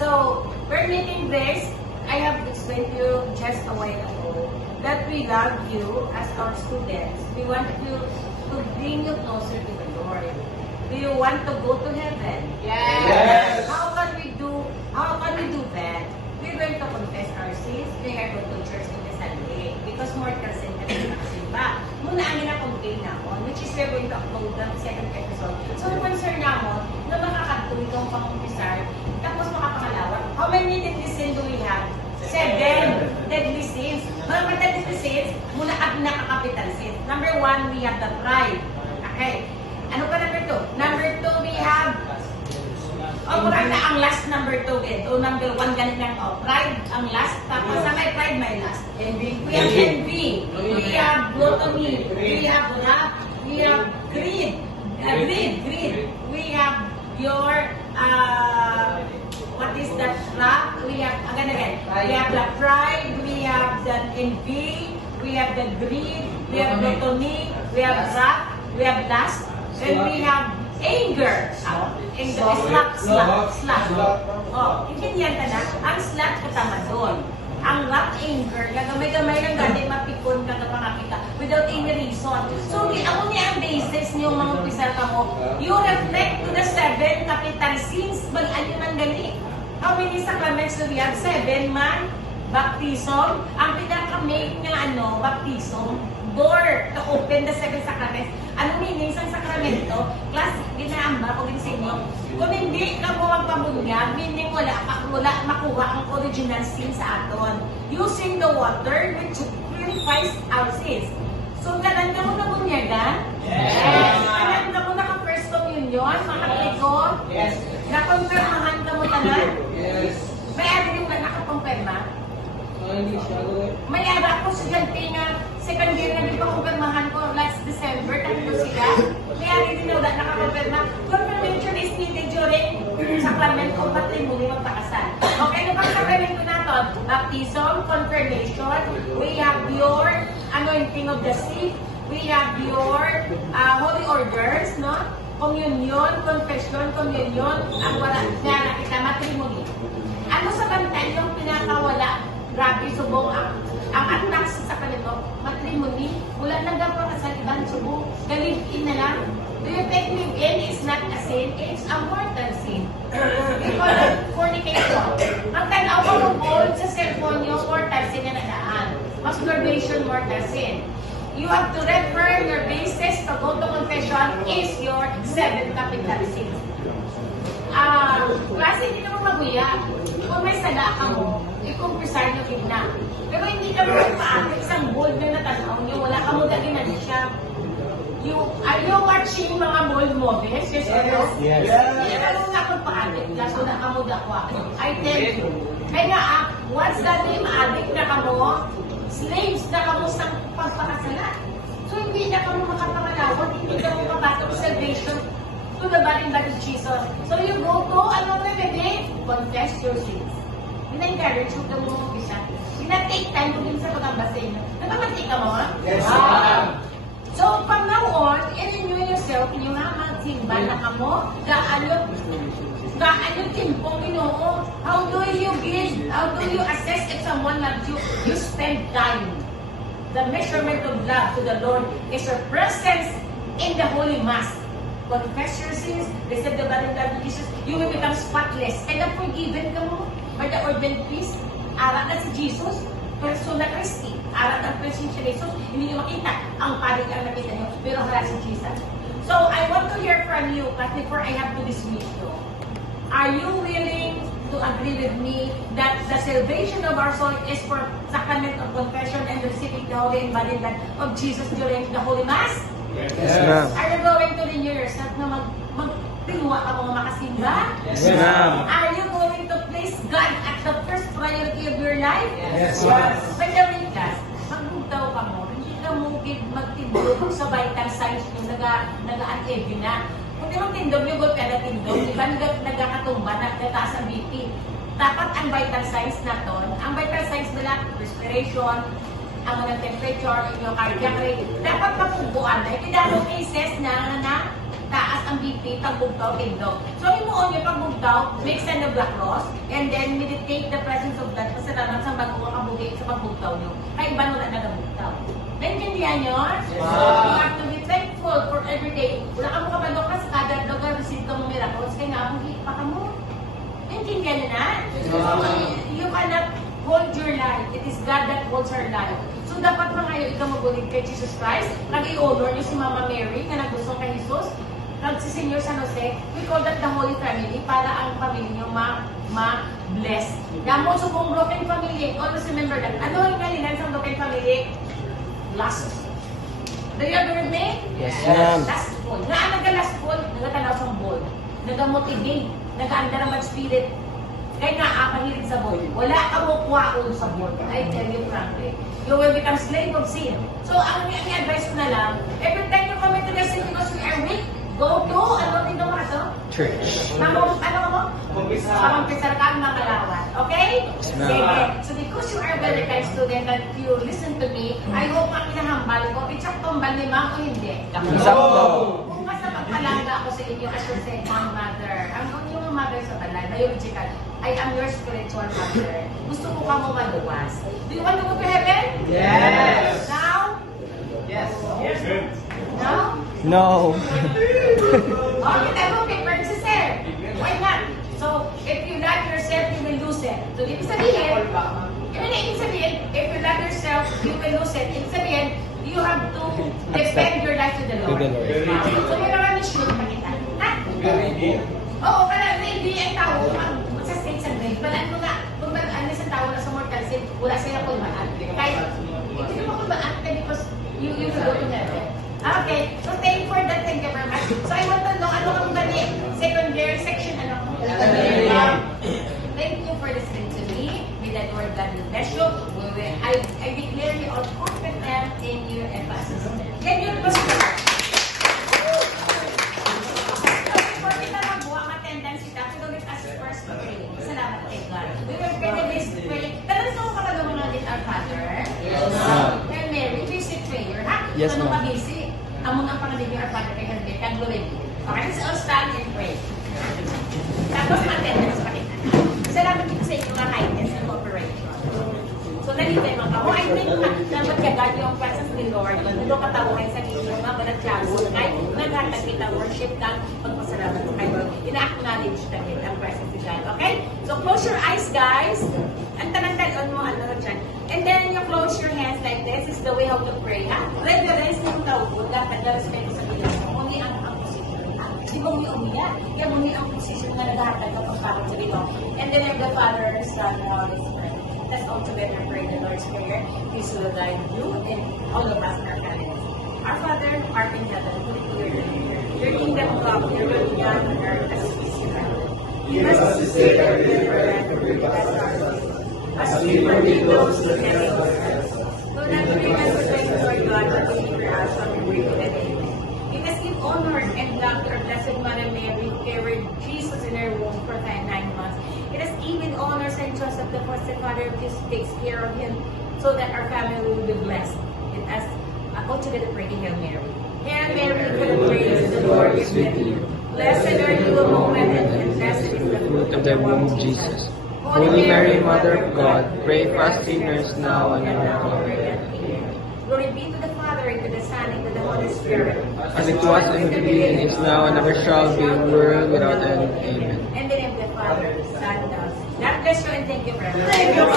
So, permitting this, I have explained to you just a while ago that we love you as our students. We want you to bring you closer to the Lord. Do you want to go to heaven? Yes. How can we do that? We're going to confess our sins. We are going to church on the Sunday because mortal sin kasi nakasimba. Muna ang ina-complain namon, which is we're going to upload the second episode. So, concern namon na makakatuloy kang pang-umpisa tapos makapangalawat. How many deadly sins do we have? 7 deadly sins. Mga deadly sins, muna ang nakakapital sins. Number 1, we have the pride. Okay. Ano pa number 2? Number 2, we have pride ang last number 2 ito. Number 1 ganit lang. Pride ang last. Tapos sa may pride, may last. Envy. We have envy. We have gluttony. We have wrath. We have greed. Greed. We have your what is that wrath? We have again. We have the pride. We have the envy. We have the greed. We have gluttony. We have wrath. We have lust. And we have anger. Slut. Hindi yan na. Ang slut katama doon. Ang wrath, anger, gagamay-gamay lang gani, mapikon ka na pangakita without any reason. So, ako niya ang basis niyong mga umpisa ka mo. You reflect to the 7 capital sins. Balian man gani. How many sacraments do we have? 7 man. Baptism. Ang pinaka-main nga baptism. Door to open the 7 sacraments. Ano meaning sa sakramento? Class, ginaamba ko din sa inyo. Kung hindi ka mo magpamunyag, meaning wala makuha ang original sin sa aton. Using the water which purifies our sins. So, gananda mo na bunyagan? Yes! Gananda mo na ka-first communion, mga Katoliko? Yes! Nakonfirmahan ka mo tanan? Yes! May ari yung nakakonfirma? Hindi siya. May ara ko estudyante nga second year na din pa kumpirmahan ko last December, tatlo sila. May ari din na nakakumpirma. Confirmation is needed during sacrament o patrimony magpakasal. Okay, ano pang sacrament ko nato? Baptism, confirmation, we have your anointing of the sick, we have your holy orders, no? Communion, confession, communion, ang wala nga nakita, matrimony. Ano sa bantay yung pinakawala? Grabe, subong ang attack sa kanito, matrimony, wala nang gapang sa ibang subong, galibin na lang. Do you think live-in is not a sin? It's a mortal sin. Because fornication. Ang tanaw mo all sa cellphone nyo, mortal sin na nadaan. Masturbation, mortal sin. You have to refer your basis to go to confession is your 7 capital sins. Klase, hindi naman maguya. Kung may sala ka mo, i-compressar nyo na. Pero hindi ka mo paano isang mold na natanaw nyo, wala ka mo dali na siya. Are you watching mga mold movies? Yes, Yes. Hindi ka mo na kung pa-addict ka, so na ka mo dakwa. I tell you. Kaya once that name addict na ka mo, slaves na ka mo sa pagpakasalat. So hindi na ka mo makapangalawat, hindi ka mo mabatong salvation to the body and blood of Jesus. So you go to, remedy? Confess your sins. Ina-encourage mo ka mo mag-isa. Ina-take time mo din sa pag-ambasin. Nagpapatay ka mo, ha? Yes, ma'am. So, from now on, i-renew yourself, inyong mga magsimba na ka mo, gaano timpong Ginoo. How do you give? How do you assess if someone loves you? You spend time. The measurement of love to the Lord is your presence in the Holy Mass. Confess your sins, receive the blood and blood of Jesus, you will become spotless. And forgiven ka mo by the ordained priest. Aral na si Jesus, persona Christi. Aral ng presensya ni Jesus, hindi nyo makita. Ang paring ang nakita nyo, pero harap si Jesus. So, I want to hear from you, but before I have to dismiss you, are you willing to agree with me that the salvation of our soul is for sacrament of confession and receiving the holy and body and blood of Jesus during the Holy Mass? Yes, ma'am. Are you going to renew yourself na magtinuwa ka mga makasimba? Yes, ma'am. Are you going to place God at the first priority of your life? Yes, ma'am. By the way, class, magbugtaw ka mo, hindi ka mungkid magtindog sa vital signs yung nag-a-attive na. Kung di magtindog yung good kada tindog, di ba nagkakatumba, nagtataas ang BP? Dapat ang vital signs na to, ang vital signs nila, respiration, ang mga temperature, yung cardiac rate, dapat mapubuan na. Hindi dahil cases na taas ang BP, pagbugtaw, tindog. So, imuon yung pagbugtaw, make send the black cross, and then meditate the presence of God, pasalamat sa bago kabugi sa pagbugtaw nyo. Kaya iba nung nagabugtaw. Naintindihan nyo? You have to be thankful for every day. Wala ka mo kabalo ka sa kada lugar, receive ka mo miracles, kaya nga akong pa ka mo. Naintindihan nyo na? You cannot hold your life. It is God that holds our life. So, dapat mga kayo ikaw magulig kay Jesus Christ. Nag-i-honor niyo si Mama Mary na naggusto kay Jesus. Nagsisenyor San Jose. We call that the Holy Family para ang pamilya niyo ma-bless. Damo sa kung broken family, always remember that. Ano yung kalinan sa broken family? Last. Do you agree with me? Yes, ma'am. Last fall. Nga nag-last fall, nagatanaw sa ball. Nag-motivate. Nag-aanda ng spirit. Kaya nga, mahilig sa ball. Wala kang mukwaon sa ball. I tell you frankly. You will become slave of sin. So, ang advice ko na lang, every time you commit to the sin because we are weak, go to, ano dito mga to? Church. Ano mo? Pamampisar ka ang mga lawat. Okay? ma'am. Sige. So, because you are a very kind student and you listen to me, I hope ang inahambal ko, itsak tumbal ni ma'am o hindi? Sakto. Kung mas napagpalaga ako sa inyo as your second mother, ang inyong mother sa balay, biological, I am your spiritual mother. Gusto ko ka mo maluwas. Do you want to go to heaven? Yes. Now? Yes. Now? No. Okay, tayo mo paper and sister. Why not? So, if you love yourself, you will lose it. So, ibig sabihin, if you love yourself, you will lose it. Ibig sabihin, you have to defend your life to the Lord. To the Lord. So, yun naman yung shoot pa kita. Ha? Oo, kaya hindi ang tao, sa state sa grade, balaan mo na, kung ano sa tao na sa mortal sin, wala sila kulmaan. Kahit, hindi mo kulmaan because you will go to heaven. Okay, so thank you for that, thank you very much. So I want to know, ano kang gani? Secondary section, ano? Thank you for listening to me. May the Lord God will bless you. I declare you all confident in your emphasis. Can you close your eyes? Before kita magbuha ang attendance kita, so don't ask first to pray. Salamat kay God. We will pray the best prayer. Talagang sa mga kalungan natin our Father. Yes, ma'am. And Mary, please say prayer, ha? Yes, Anong ma'am. pag-isip? Ang mga pangalan niyo our Father kay God, kag glory. Okay, let's all stand and pray. Tapos attendance pa kita. Salamat dito sa inyong kindness and cooperation. So, nalito yung mga tao. I think na magkagad yung presence ni Lord. Nandito katawain sa inyo, mga banagyago. Kahit naghatag kita, worship lang, magpasalamat sa kayo. Ina-acknowledge na kita ang presence ni God. Okay? So, close your eyes, guys. Ang tanang-talon mo, ano dyan. And then, you close your hands like this. This is the way how to pray, ha? Reverence ng tao po. Dapat na-respeto sa Diyos. Only ang position, ha? Di ba may umiyak? Kaya may ang position na naghatag ka pang parang sa Diyos. And then, the Father, Son, and Holy Spirit. Let's all together pray the Lord's Prayer. Peace will guide you and all of us in our families. Our Father, who art in heaven, holy be your name. Your kingdom come, your will be done on earth as it is in heaven. Give us this day our daily bread and forgive us our sins, as we forgive those who sin against us. Do not bring us to temptation, Lord God, but deliver us from evil. Amen. Let us give honor and love to our Blessed Mother Mary, who carried Jesus in her womb for 9 months. Let us even honor Saint Joseph, the foster father of Jesus, takes care of him, so that our family will be blessed. Let us all together pray to Hail Mary. Hail Mary, full of grace, the Lord is with you. Blessed are you among women, and blessed is the fruit Of the womb of Jesus. Holy Mary, Mother of God, pray for us sinners now and at our hour of death. Amen. Glory be to the Father, and to the Son, and to the Holy Spirit. As it was in the beginning, is now, and ever shall be, world without end. Amen. And the name of the Father, Son, and God. God bless you and thank you, brother. Thank you.